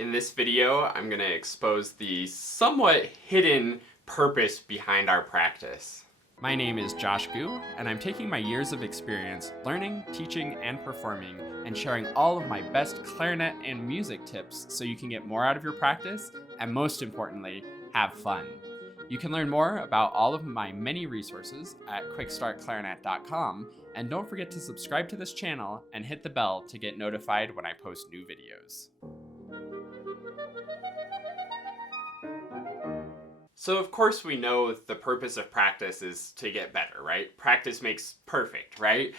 In this video, I'm going to expose the somewhat hidden purpose behind our practice. My name is Josh Gu, and I'm taking my years of experience learning, teaching, and performing, and sharing all of my best clarinet and music tips so you can get more out of your practice, and most importantly, have fun. You can learn more about all of my many resources at QuickStartClarinet.com, and don't forget to subscribe to this channel and hit the bell to get notified when I post new videos. So of course we know the purpose of practice is to get better, right? Practice makes perfect, right?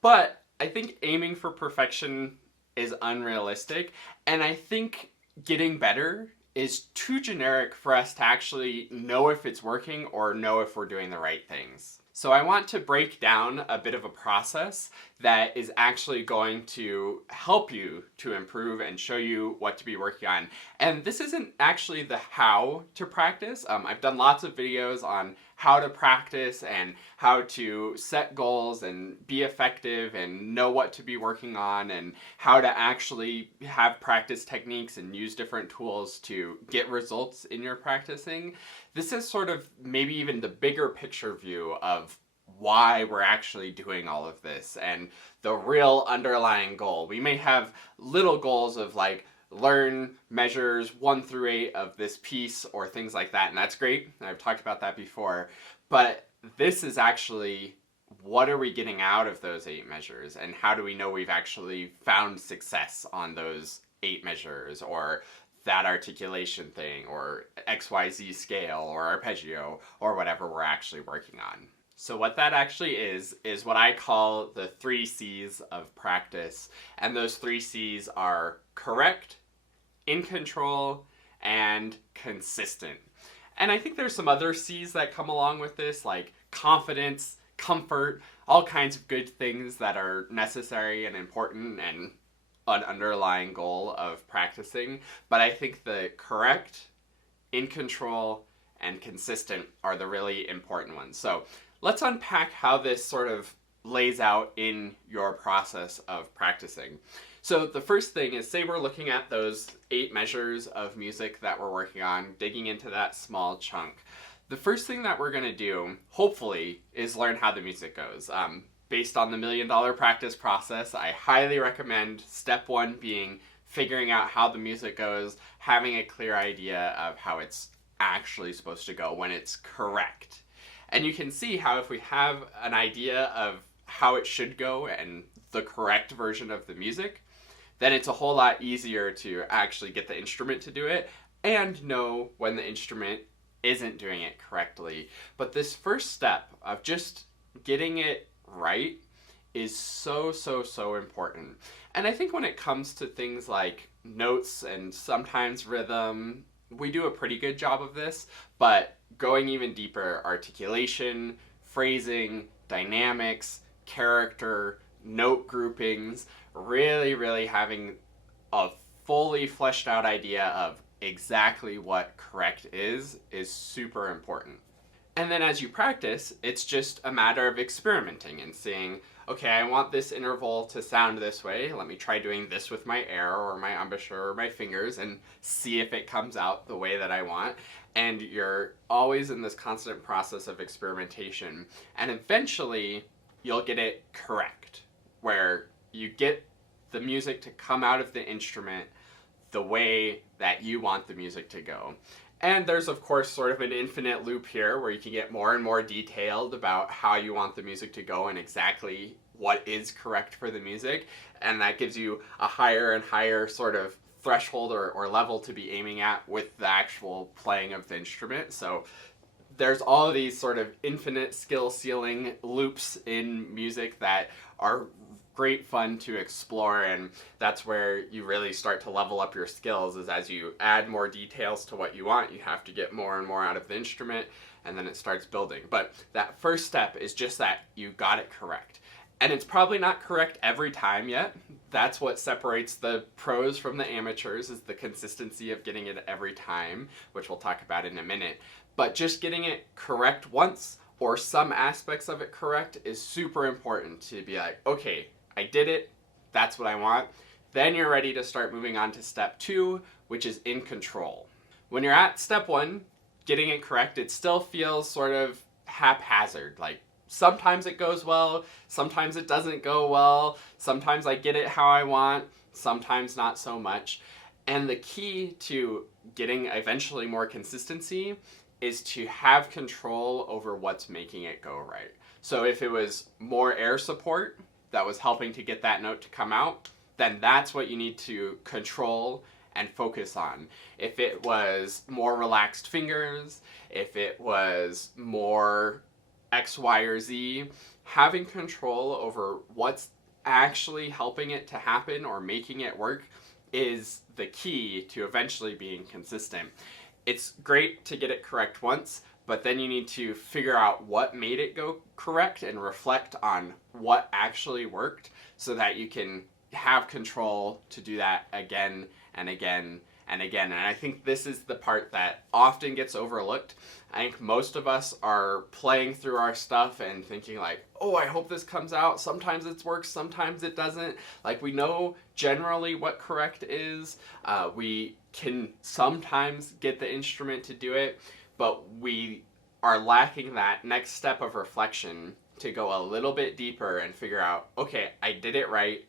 But I think aiming for perfection is unrealistic, and I think getting better is too generic for us to actually know if it's working or know if we're doing the right things. So I want to break down a bit of a process that is actually going to help you to improve and show you what to be working on. And this isn't actually the how to practice. I've done lots of videos on how to practice and how to set goals and be effective and know what to be working on and how to actually have practice techniques and use different tools to get results in your practicing. This is sort of maybe even the bigger picture view of why we're actually doing all of this and the real underlying goal. We may have little goals of like learn measures 1 through 8 of this piece or things like that, and that's great. I've talked about that before, but this is actually what are we getting out of those 8 measures, and how do we know we've actually found success on those 8 measures, or that articulation thing, or XYZ scale, or arpeggio, or whatever we're actually working on. So what that actually is what I call the 3 C's of practice. And those 3 C's are correct, in control, and consistent. And I think there's some other C's that come along with this, like confidence, comfort, all kinds of good things that are necessary and important and an underlying goal of practicing. But I think the correct, in control, and consistent are the really important ones. So let's unpack how this sort of lays out in your process of practicing. So the first thing is, say we're looking at those 8 measures of music that we're working on, digging into that small chunk. The first thing that we're going to do, hopefully, is learn how the music goes. Based on the $1 Million Practice process, I highly recommend step 1 being figuring out how the music goes, having a clear idea of how it's actually supposed to go when it's correct. And you can see how if we have an idea of how it should go and the correct version of the music, then it's a whole lot easier to actually get the instrument to do it and know when the instrument isn't doing it correctly. But this first step of just getting it right is so important. And I think when it comes to things like notes and sometimes rhythm, we do a pretty good job of this, but going even deeper, articulation, phrasing, dynamics, character, note groupings, really having a fully fleshed out idea of exactly what correct is super important. And then as you practice, it's just a matter of experimenting and seeing, okay, I want this interval to sound this way. Let me try doing this with my air or my embouchure or my fingers and see if it comes out the way that I want. And you're always in this constant process of experimentation. And eventually, you'll get it correct, where you get the music to come out of the instrument the way that you want the music to go. And there's, of course, sort of an infinite loop here where you can get more and more detailed about how you want the music to go and exactly what is correct for the music. And that gives you a higher and higher sort of threshold or level to be aiming at with the actual playing of the instrument. So there's all of these sort of infinite skill ceiling loops in music that are great fun to explore, and that's where you really start to level up your skills. Is as you add more details to what you want, you have to get more and more out of the instrument, and then it starts building. But that first step is just that you got it correct. And it's probably not correct every time yet. That's what separates the pros from the amateurs, is the consistency of getting it every time, which we'll talk about in a minute. But just getting it correct once, or some aspects of it correct, is super important to be like, okay, I did it, that's what I want, Then you're ready to start moving on to step 2, which is in control. When you're at step 1, getting it correct, it still feels sort of haphazard. Like sometimes it goes well, sometimes it doesn't go well, sometimes I get it how I want, sometimes not so much. And the key to getting eventually more consistency is to have control over what's making it go right. So if it was more air support that was helping to get that note to come out, then that's what you need to control and focus on. If it was more relaxed fingers, if it was more X, Y, or Z, having control over what's actually helping it to happen or making it work is the key to eventually being consistent. It's great to get it correct once, but then you need to figure out what made it go correct and reflect on what actually worked so that you can have control to do that again and again and again. And I think this is the part that often gets overlooked. I think most of us are playing through our stuff and thinking like, oh, I hope this comes out. Sometimes it works, sometimes it doesn't. Like we know generally what correct is. We can sometimes get the instrument to do it, but we are lacking that next step of reflection to go a little bit deeper and figure out, okay, I did it right,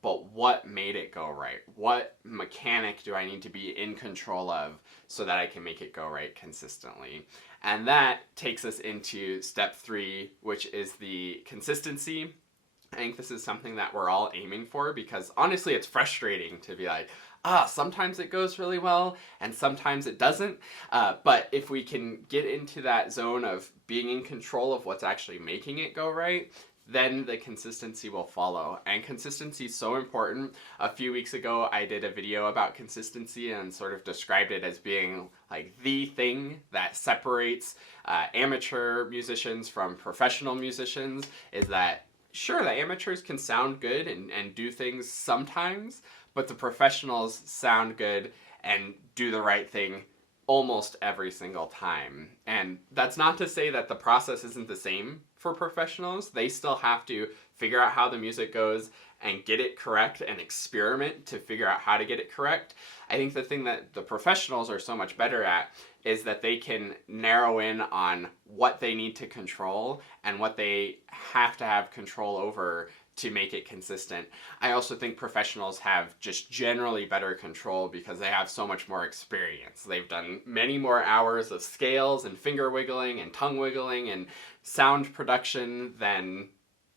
but what made it go right? What mechanic do I need to be in control of so that I can make it go right consistently? And that takes us into step 3, which is the consistency. I think this is something that we're all aiming for because honestly it's frustrating to be like, sometimes it goes really well and sometimes it doesn't. But if we can get into that zone of being in control of what's actually making it go right, then the consistency will follow. And consistency is so important. A few weeks ago, I did a video about consistency and sort of described it as being like the thing that separates amateur musicians from professional musicians, is that sure, the amateurs can sound good and do things sometimes, but the professionals sound good and do the right thing almost every single time. And that's not to say that the process isn't the same for professionals. They still have to figure out how the music goes and get it correct and experiment to figure out how to get it correct. I think the thing that the professionals are so much better at is that they can narrow in on what they need to control and what they have to have control over to make it consistent. I also think professionals have just generally better control because they have so much more experience. They've done many more hours of scales and finger wiggling and tongue wiggling and sound production than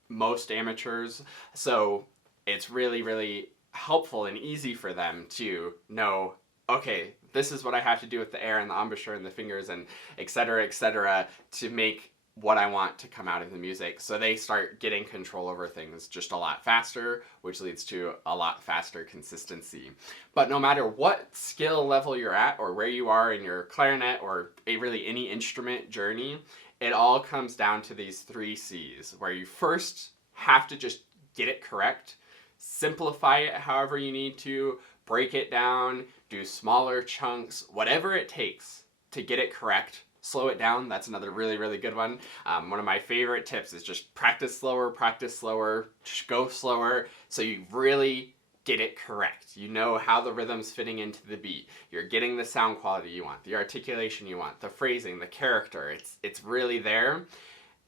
most amateurs. So it's really, really helpful and easy for them to know, okay, this is what I have to do with the air and the embouchure and the fingers and et cetera, to make what I want to come out of the music. So they start getting control over things just a lot faster, which leads to a lot faster consistency. But no matter what skill level you're at or where you are in your clarinet or really any instrument journey, it all comes down to these 3 C's, where you first have to just get it correct, simplify it however you need to, break it down, do smaller chunks, whatever it takes to get it correct. Slow it down, that's another really, really good one. One of my favorite tips is just practice slower, just go slower, so you really get it correct. You know how the rhythm's fitting into the beat. You're getting the sound quality you want, the articulation you want, the phrasing, the character. It's really there.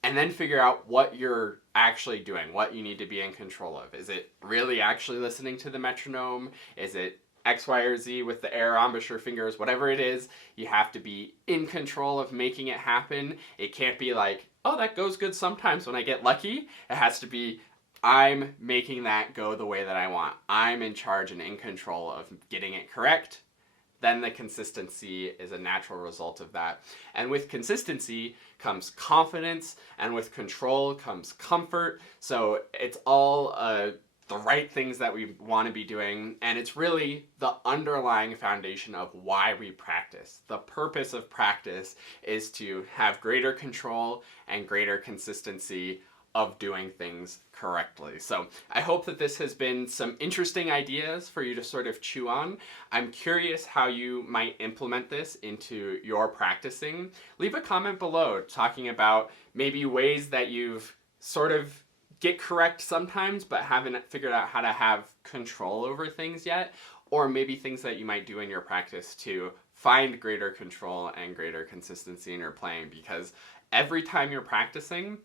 And then figure out what you're actually doing, what you need to be in control of. Is it really actually listening to the metronome? Is it X, Y, or Z with the air, embouchure, fingers, whatever it is? You have to be in control of making it happen. It can't be like, oh, that goes good sometimes when I get lucky. It has to be, I'm making that go the way that I want. I'm in charge and in control of getting it correct. Then the consistency is a natural result of that. And with consistency comes confidence, and with control comes comfort. So it's all the right things that we want to be doing, and it's really the underlying foundation of why we practice. The purpose of practice is to have greater control and greater consistency of doing things correctly. So I hope that this has been some interesting ideas for you to sort of chew on. I'm curious how you might implement this into your practicing. Leave a comment below talking about maybe ways that you've sort of get correct sometimes, but haven't figured out how to have control over things yet, or maybe things that you might do in your practice to find greater control and greater consistency in your playing, because every time you're practicing,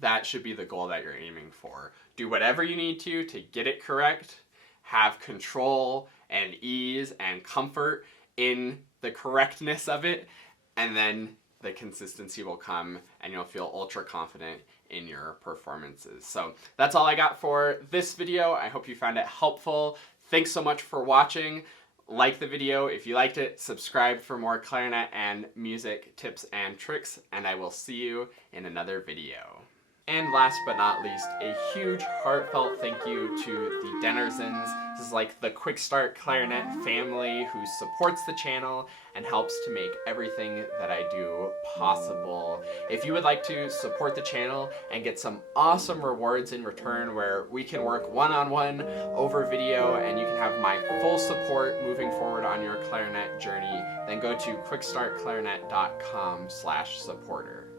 that should be the goal that you're aiming for. Do whatever you need to get it correct, have control and ease and comfort in the correctness of it, and then the consistency will come and you'll feel ultra confident in your performances. So that's all I got for this video. I hope you found it helpful. Thanks so much for watching. Like the video if you liked it, subscribe for more clarinet and music tips and tricks, and I will see you in another video. And last but not least, a huge heartfelt thank you to the Dennersons. This is like the QuickStart Clarinet family who supports the channel and helps to make everything that I do possible. If you would like to support the channel and get some awesome rewards in return where we can work one-on-one over video and you can have my full support moving forward on your clarinet journey, then go to quickstartclarinet.com/supporter.